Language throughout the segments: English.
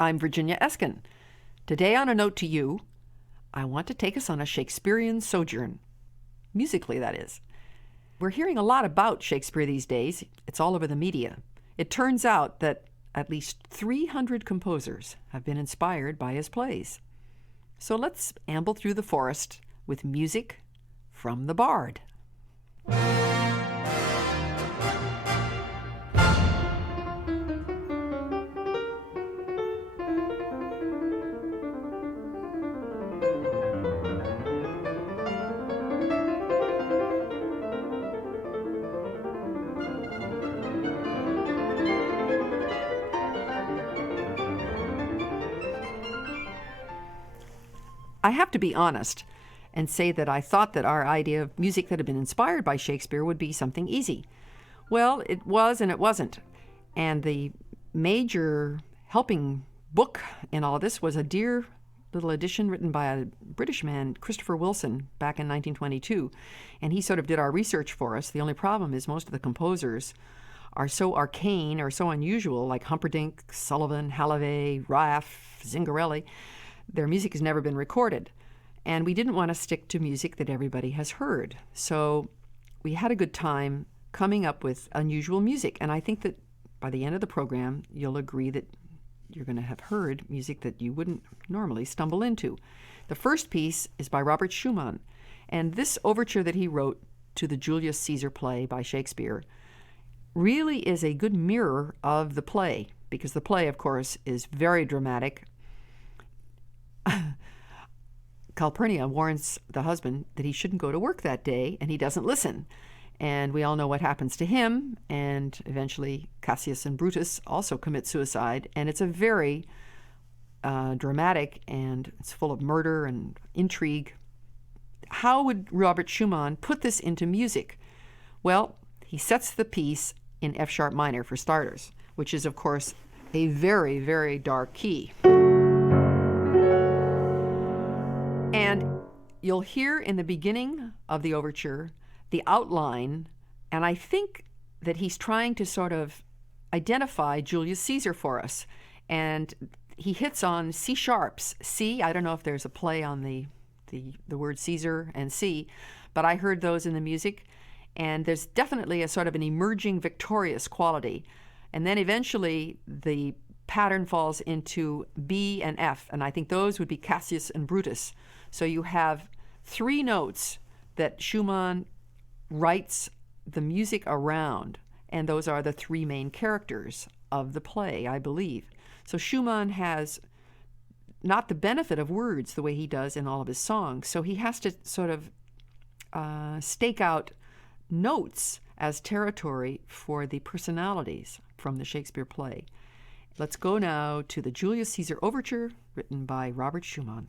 I'm Virginia Eskin. Today on A Note to You, I want to take us on a Shakespearean sojourn. Musically, that is. We're hearing a lot about Shakespeare these days. It's all over the media. It turns out that at least 300 composers have been inspired by his plays. So let's amble through the forest with music from the Bard. I have to be honest and say that I thought that our idea of music that had been inspired by Shakespeare would be something easy. Well, it was and it wasn't. And the major helping book in all of this was a dear little edition written by a British man, Christopher Wilson, back in 1922. And he sort of did our research for us. The only problem is most of the composers are so arcane or so unusual, like Humperdinck, Sullivan, Halloway, Raff, Zingarelli. Their music has never been recorded. And we didn't want to stick to music that everybody has heard. So we had a good time coming up with unusual music. And I think that by the end of the program, you'll agree that you're going to have heard music that you wouldn't normally stumble into. The first piece is by Robert Schumann. And this overture that he wrote to the Julius Caesar play by Shakespeare really is a good mirror of the play, because the play, of course, is very dramatic. Calpurnia warns the husband that he shouldn't go to work that day, and he doesn't listen. And we all know what happens to him, and eventually Cassius and Brutus also commit suicide, and it's a very dramatic, and it's full of murder and intrigue. How would Robert Schumann put this into music? Well, he sets the piece in F-sharp minor, for starters, which is, of course, a very, very dark key. And you'll hear in the beginning of the overture the outline, and I think that he's trying to sort of identify Julius Caesar for us. And he hits on C sharps. C, I don't know if there's a play on the word Caesar and C, but I heard those in the music. And there's definitely a sort of an emerging victorious quality. And then eventually the pattern falls into B and F, and I think those would be Cassius and Brutus. So you have three notes that Schumann writes the music around, and those are the three main characters of the play, I believe. So Schumann has not the benefit of words the way he does in all of his songs, so he has to sort of stake out notes as territory for the personalities from the Shakespeare play. Let's go now to the Julius Caesar Overture, written by Robert Schumann.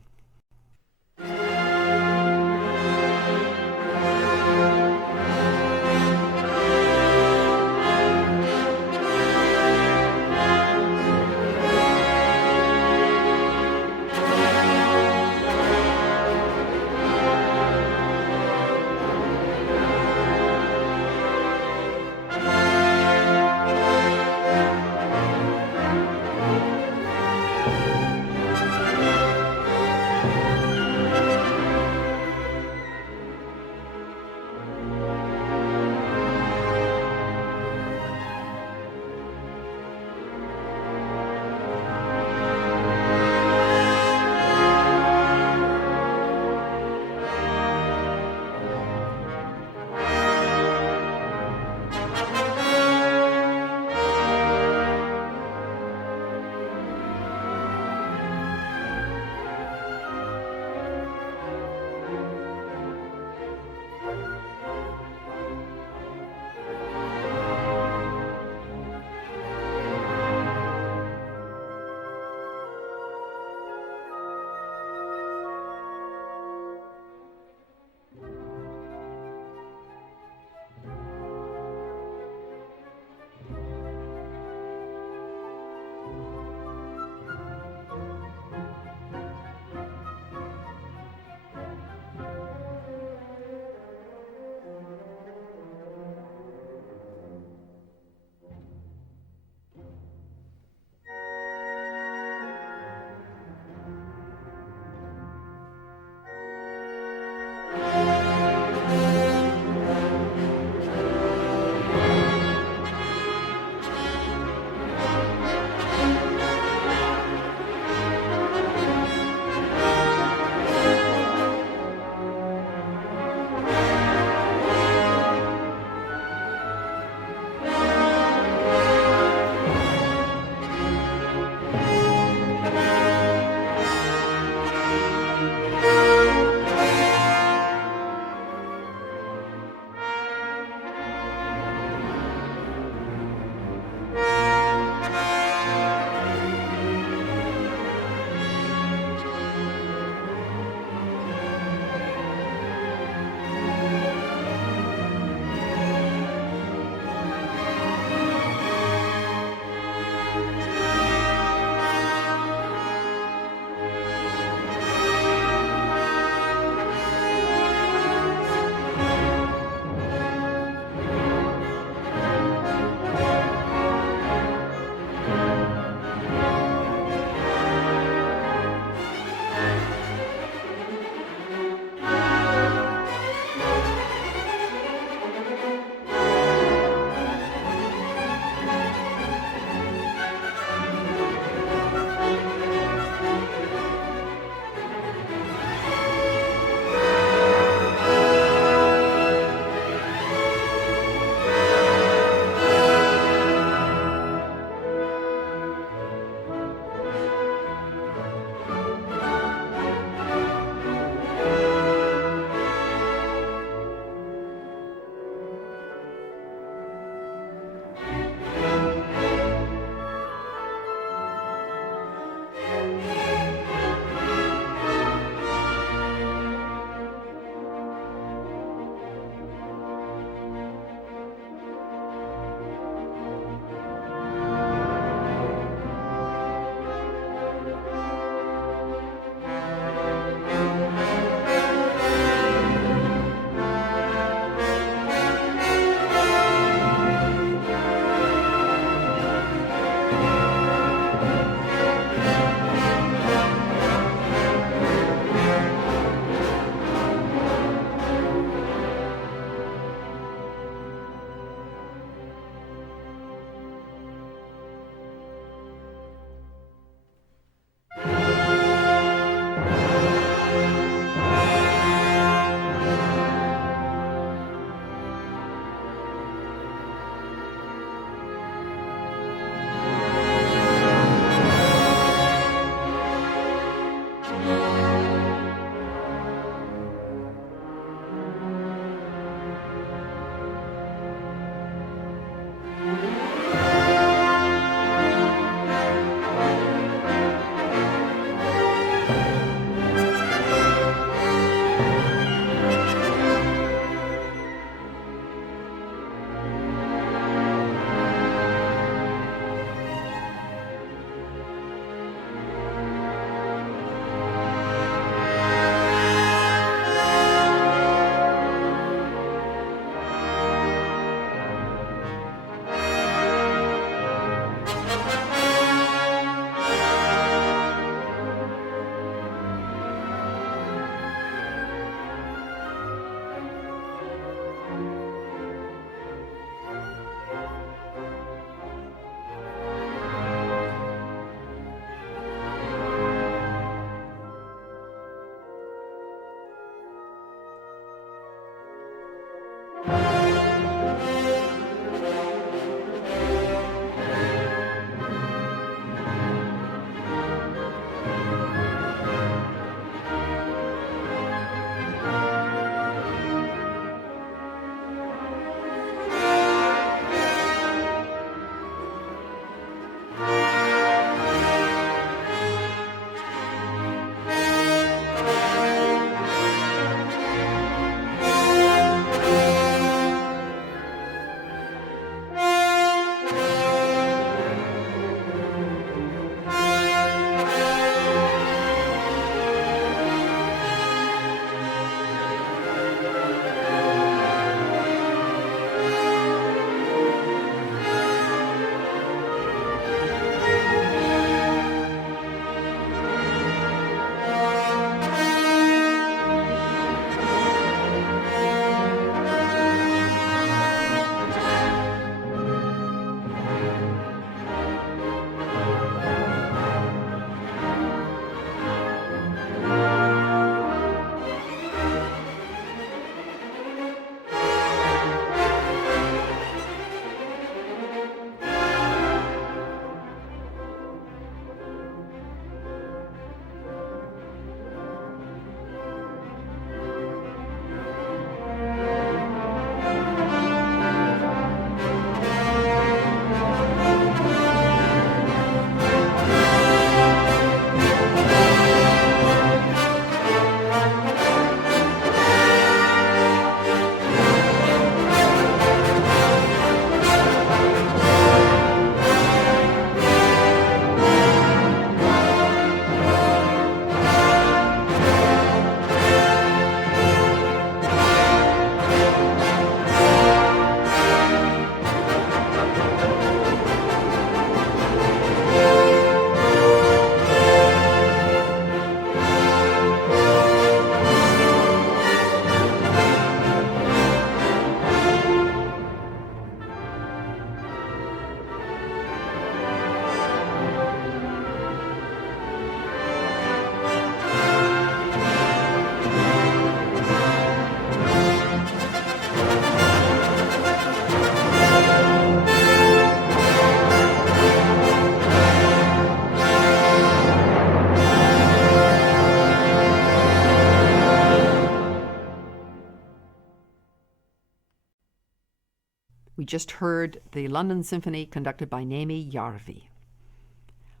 just heard the London Symphony conducted by Niemi Järvi.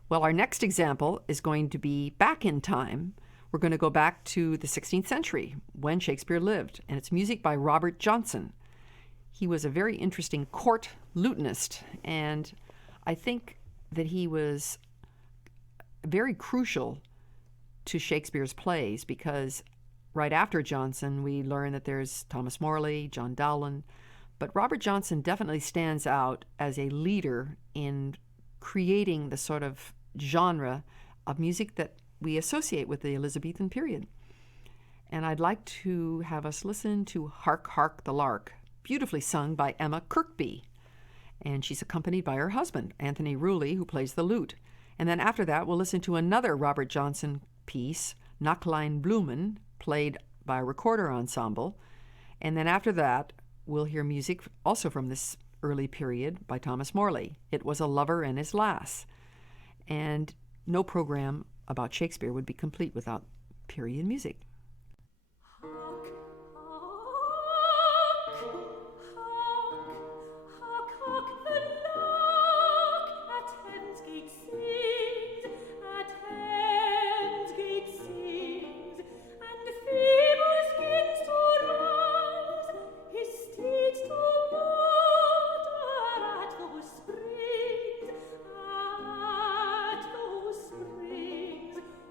Well, our next example is going to be back in time. We're going to go back to the 16th century when Shakespeare lived, and it's music by Robert Johnson. He was a very interesting court lutenist, and I think that he was very crucial to Shakespeare's plays because right after Johnson, we learn that there's Thomas Morley, John Dowland, but Robert Johnson definitely stands out as a leader in creating the sort of genre of music that we associate with the Elizabethan period. And I'd like to have us listen to Hark, Hark, the Lark, beautifully sung by Emma Kirkby. And she's accompanied by her husband, Anthony Rulli, who plays the lute. And then after that, we'll listen to another Robert Johnson piece, Nachtlein Blumen, played by a recorder ensemble. And then after that, we'll hear music also from this early period by Thomas Morley. It Was a Lover and His Lass. And no program about Shakespeare would be complete without period music. Hark, hark, hark, hark, the lark at Heaven's gate sings, at Heaven's gate sings, and Phoebus begins to rise, his steeds to water at those springs,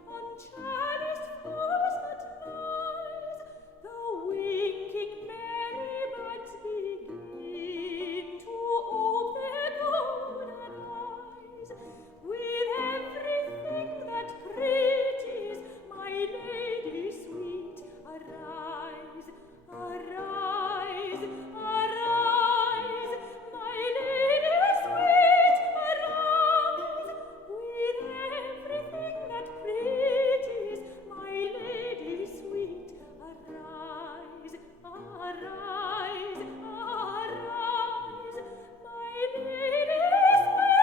on Charis flows that lies, the winking merry birds begin to ope their golden eyes, with everything that pretties my lady sweet. Arise, arise, arise, my lady sweet, arise, with everything that pretties my lady sweet. Arise, arise, arise, my lady sweet,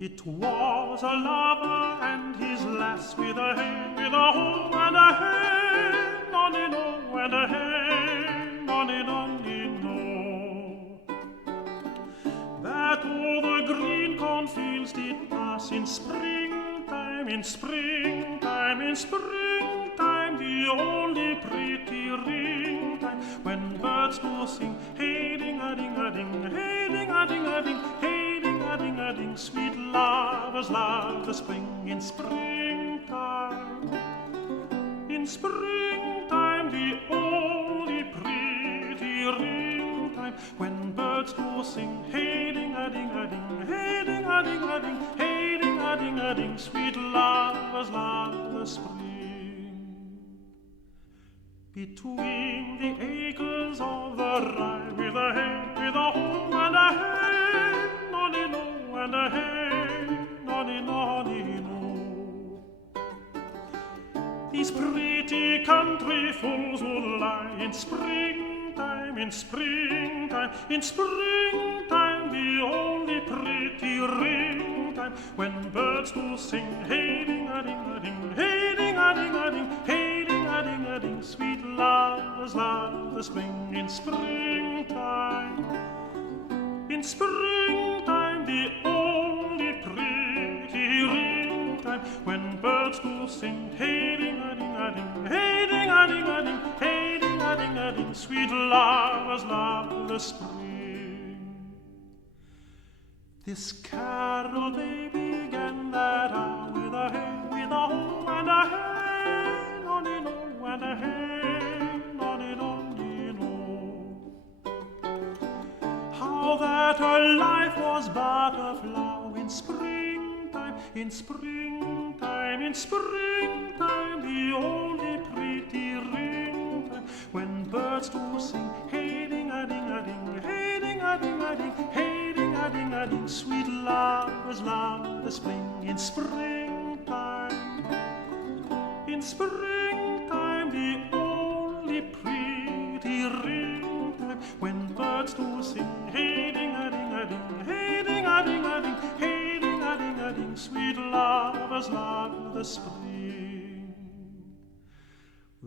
It was a lover and his lass with a hen, with a ho and a hen, nonny no and a hen, nonny no. That o'er the green cornfields did pass in springtime in springtime, the only pretty ring time, when birds do sing, hey ding a ding a ding, hey ding a ding a ding, hey ding a ding a ding, sweet lovers love the spring. In springtime, the only pretty ring time, when birds do sing, hey ding a ding a ding, hey ding a ding a ding, hey ding a ding a ding, sweet lovers love the spring. Between the acres of the rye, with a hey, with a ho, and a hey, nonny no, and a hey, nonny nonny no. These pretty country fools will lie in springtime, in springtime, in springtime, the only pretty ring time, when birds do sing, hey ding a ding a ding, hey ding a ding a ding, hey ding a ding a ding, sweet lovers love the spring. In springtime, the only pretty ring time, when birds do sing, hey ding a ding a ding, hey ding a ding a ding, hey ding a ding a ding, sweet lovers love the spring. This carol they began that hour, with a hey, with a ho, and a hey, nonny no, and a hey, nonny nonny no. How that her life was but a flower in springtime, in springtime, in springtime, the only pretty ring time, when birds do sing, hey ding a ding a ding, hey ding a ding a ding, hey ding a ding a ding, sweet lovers love the spring. In springtime, the only pretty ring time, when birds do sing, hey ding a ding a ding, hey ding a ding a ding, hey ding a ding a ding, sweet lovers love the spring.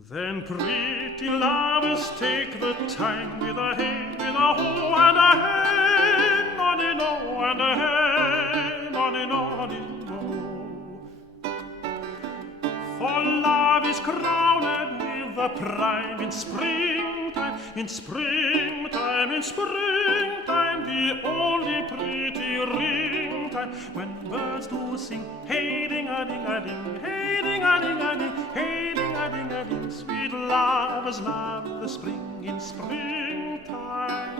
Then pretty lovers take the time, with a hey, with a ho, and a hey, nonny no, and a hey, nonny nonny no. For love is crowned with a prime in springtime, in springtime, in springtime, the only pretty ring time, when birds do sing, hey ding a ding a ding, hey ding a ding a ding, hey ding a ding a ding, sweet lovers love the spring. In springtime,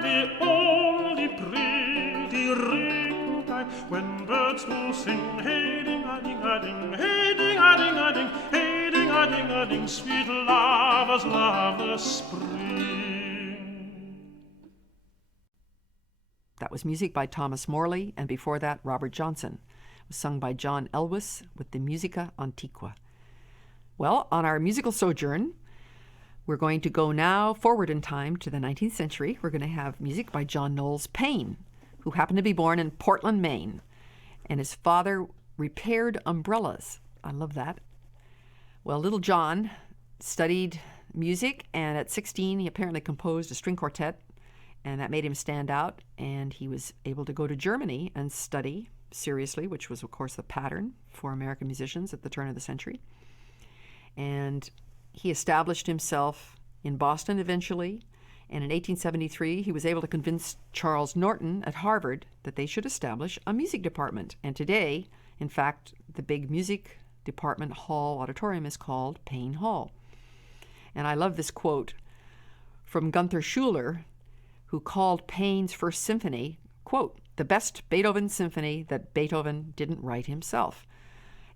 the only pretty ring time, when birds do sing, hey ding a ding a ding, hey ding a ding a ding, hey ding a ding a ding, sweet lovers love the spring. That was music by Thomas Morley, and before that, Robert Johnson. It was sung by John Elwes with the Musica Antiqua. Well, on our musical sojourn, we're going to go now forward in time to the 19th century. We're going to have music by John Knowles Paine, who happened to be born in Portland, Maine. And his father repaired umbrellas. I love that. Well, little John studied music, and at 16, he apparently composed a string quartet, and that made him stand out. And he was able to go to Germany and study seriously, which was, of course, the pattern for American musicians at the turn of the century. And he established himself in Boston eventually, and in 1873 he was able to convince Charles Norton at Harvard that they should establish a music department. And today, in fact, the big music department hall auditorium is called Paine Hall. And I love this quote from Gunther Schuller, who called Paine's First Symphony, quote, the best Beethoven symphony that Beethoven didn't write himself.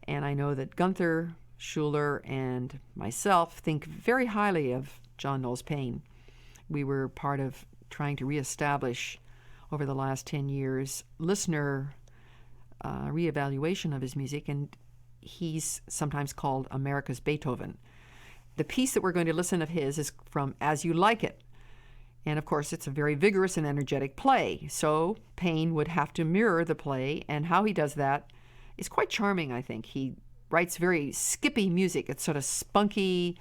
And I know that Gunther Schuller and myself think very highly of John Knowles Paine. We were part of trying to reestablish over the last 10 years listener reevaluation of his music, and he's sometimes called America's Beethoven. The piece that we're going to listen of his is from As You Like It. And of course, it's a very vigorous and energetic play. So Paine would have to mirror the play, and how he does that is quite charming, I think. He writes very skippy music. It's sort of spunky.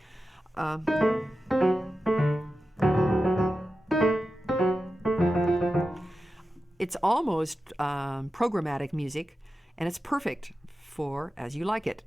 It's almost programmatic music, and it's perfect for As You Like It.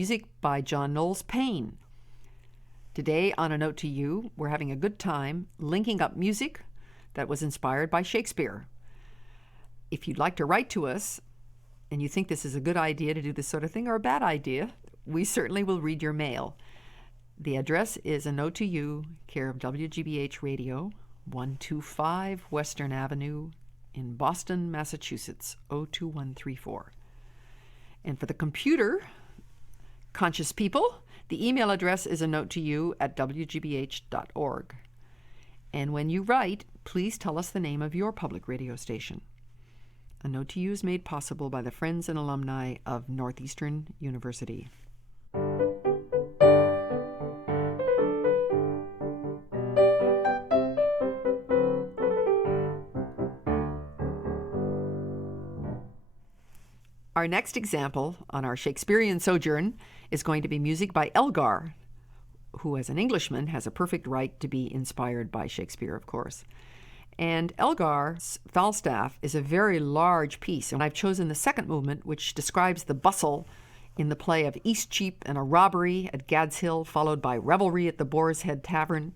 music by John Knowles Paine. Today, on A Note to You, we're having a good time linking up music that was inspired by Shakespeare. If you'd like to write to us, and you think this is a good idea to do this sort of thing or a bad idea, we certainly will read your mail. The address is A Note to You, care of WGBH Radio, 125 Western Avenue in Boston, Massachusetts, 02134. And for the computer conscious people, The email address is a note to you at WGBH.org. And when you write, please tell us the name of your public radio station. A note to you is made possible by the friends and alumni of Northeastern University. Our next example on our Shakespearean sojourn is going to be music by Elgar, who as an Englishman has a perfect right to be inspired by Shakespeare, of course. And Elgar's Falstaff is a very large piece, and I've chosen the second movement, which describes the bustle in the play of Eastcheap and a robbery at Gad's Hill, followed by revelry at the Boar's Head Tavern.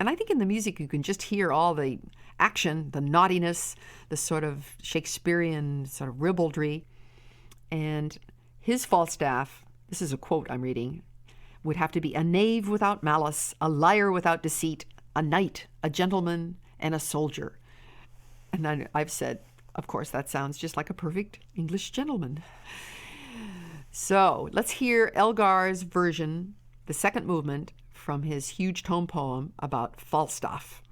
And I think in the music you can just hear all the action, the naughtiness, the sort of Shakespearean sort of ribaldry. And his Falstaff, this is a quote I'm reading, would have to be a knave without malice, a liar without deceit, a knight, a gentleman, and a soldier. And then I've said, of course, that sounds just like a perfect English gentleman. So let's hear Elgar's version, the second movement, from his huge tome poem about Falstaff.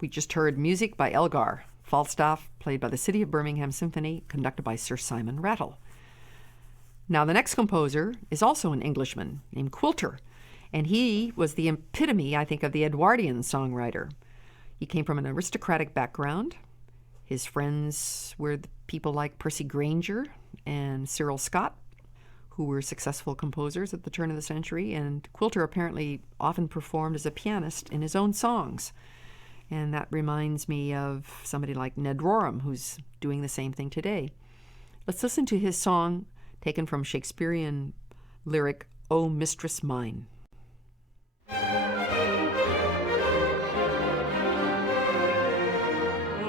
We just heard music by Elgar, Falstaff, played by the City of Birmingham Symphony, conducted by Sir Simon Rattle. Now, the next composer is also an Englishman named Quilter, and he was the epitome, I think, of the Edwardian songwriter. He came from an aristocratic background. His friends were people like Percy Grainger and Cyril Scott, who were successful composers at the turn of the century, and Quilter apparently often performed as a pianist in his own songs. And that reminds me of somebody like Ned Rorem, who's doing the same thing today. Let's listen to his song taken from Shakespearean lyric, O Mistress Mine. O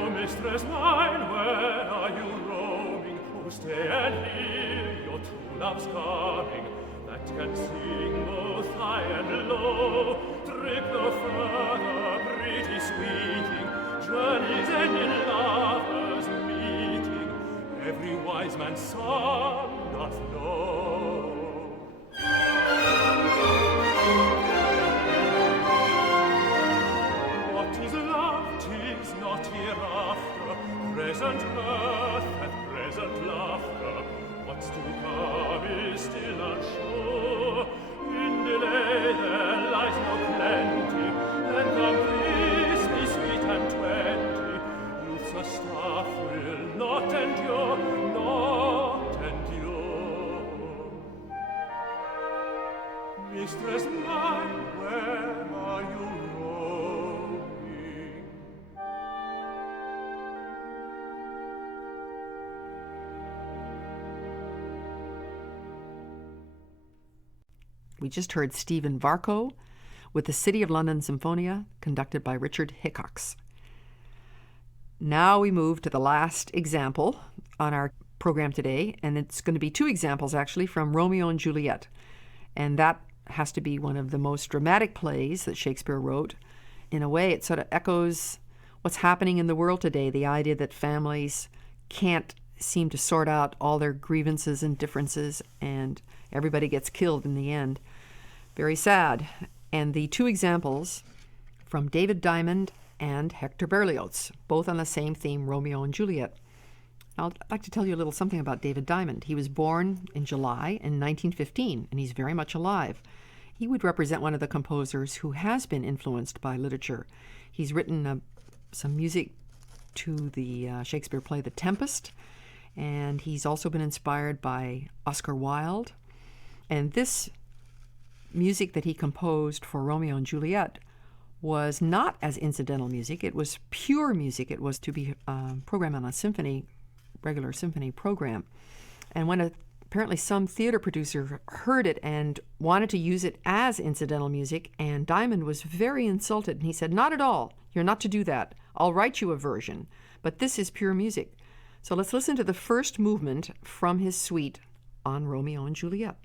mistress mine, where are you roaming? Who stay and hear your true love's coming, that can sing both high and low, trip no further, pretty sweeting, journeys ending lovers meeting, every wise man's son doth know. What is love? 'Tis not hereafter, present mirth and present laughter. What's to come is still unsure. In delay there lies no plenty, and sunshine, where are you roaming? We just heard Stephen Varco with the City of London Symphonia, conducted by Richard Hickox. Now we move to the last example on our program today, and it's going to be two examples actually from Romeo and Juliet. And that has to be one of the most dramatic plays that Shakespeare wrote. In a way, it sort of echoes what's happening in the world today, the idea that families can't seem to sort out all their grievances and differences, and everybody gets killed in the end. Very sad. And the two examples from David Diamond and Hector Berlioz, both on the same theme, Romeo and Juliet. I'd like to tell you a little something about David Diamond. He was born in July in 1915, and he's very much alive. He would represent one of the composers who has been influenced by literature. He's written some music to the Shakespeare play The Tempest, and he's also been inspired by Oscar Wilde. And this music that he composed for Romeo and Juliet was not as incidental music. It was pure music. It was to be programmed on a regular symphony program. And when apparently some theater producer heard it and wanted to use it as incidental music, and Diamond was very insulted, and he said, "Not at all. You're not to do that. I'll write you a version, but this is pure music." So let's listen to the first movement from his suite on Romeo and Juliet.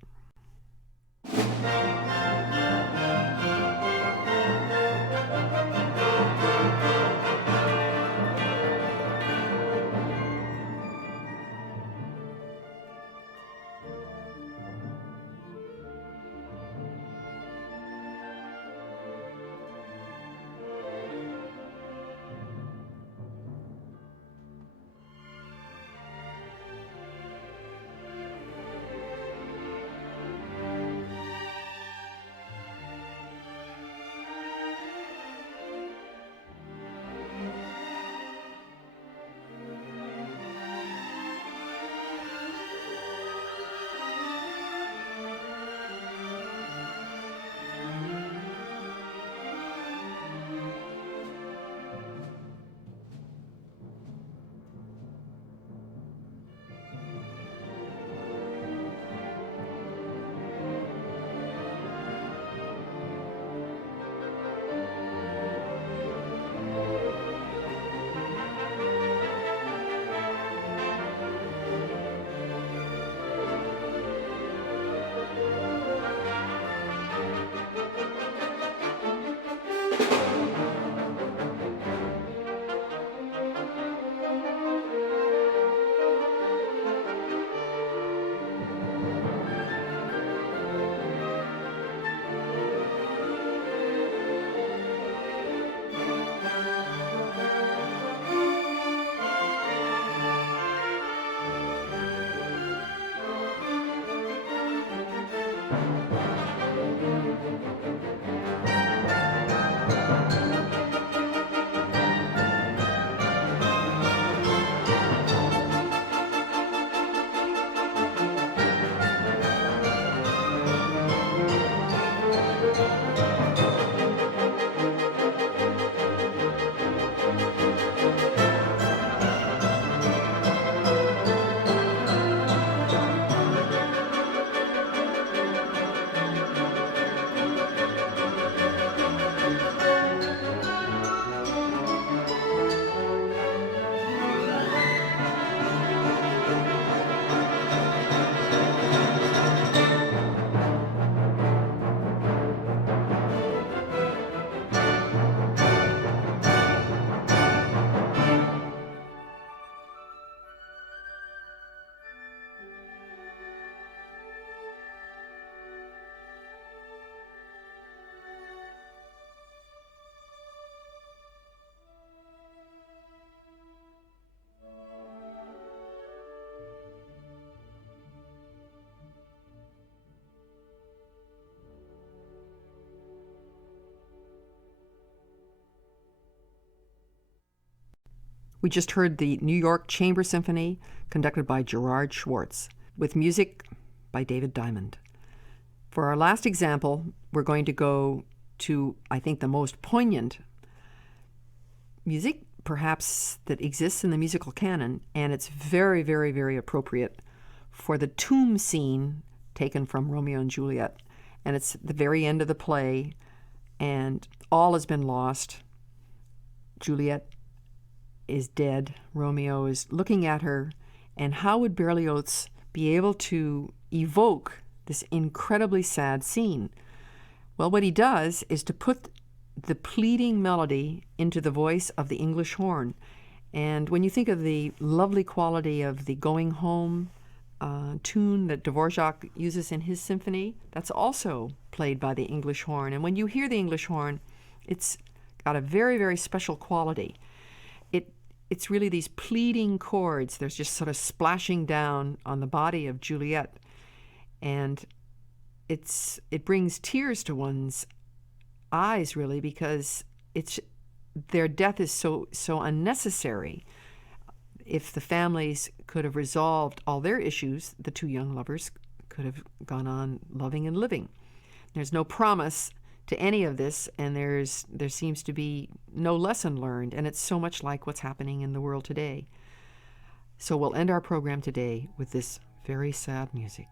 We just heard the New York Chamber Symphony, conducted by Gerard Schwartz, with music by David Diamond. For our last example, we're going to go to, I think, the most poignant music, perhaps, that exists in the musical canon, and it's very, very, very appropriate for the tomb scene taken from Romeo and Juliet. And it's the very end of the play, and all has been lost. Juliet is dead. Romeo is looking at her, and how would Berlioz be able to evoke this incredibly sad scene? Well, what he does is to put the pleading melody into the voice of the English horn. And when you think of the lovely quality of the Going Home tune that Dvorak uses in his symphony, that's also played by the English horn. And when you hear the English horn, it's got a very, very special quality. It's really these pleading chords. There's just sort of splashing down on the body of Juliet. And it brings tears to one's eyes, really, because their death is so unnecessary. If the families could have resolved all their issues, the two young lovers could have gone on loving and living. There's no promise to any of this, and there seems to be no lesson learned, and it's so much like what's happening in the world today. So we'll end our program today with this very sad music.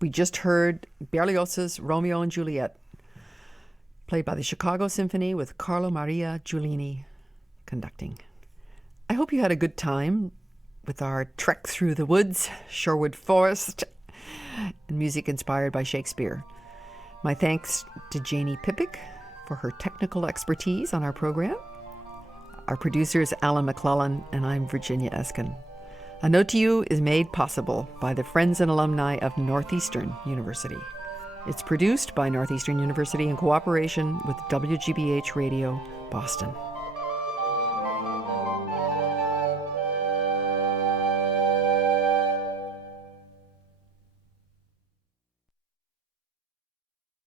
We just heard Berlioz's Romeo and Juliet, played by the Chicago Symphony with Carlo Maria Giulini conducting. I hope you had a good time with our trek through the woods, Sherwood Forest, and music inspired by Shakespeare. My thanks to Janie Pippick for her technical expertise on our program. Our producer is Alan McClellan, and I'm Virginia Eskin. A Note to You is made possible by the friends and alumni of Northeastern University. It's produced by Northeastern University in cooperation with WGBH Radio, Boston.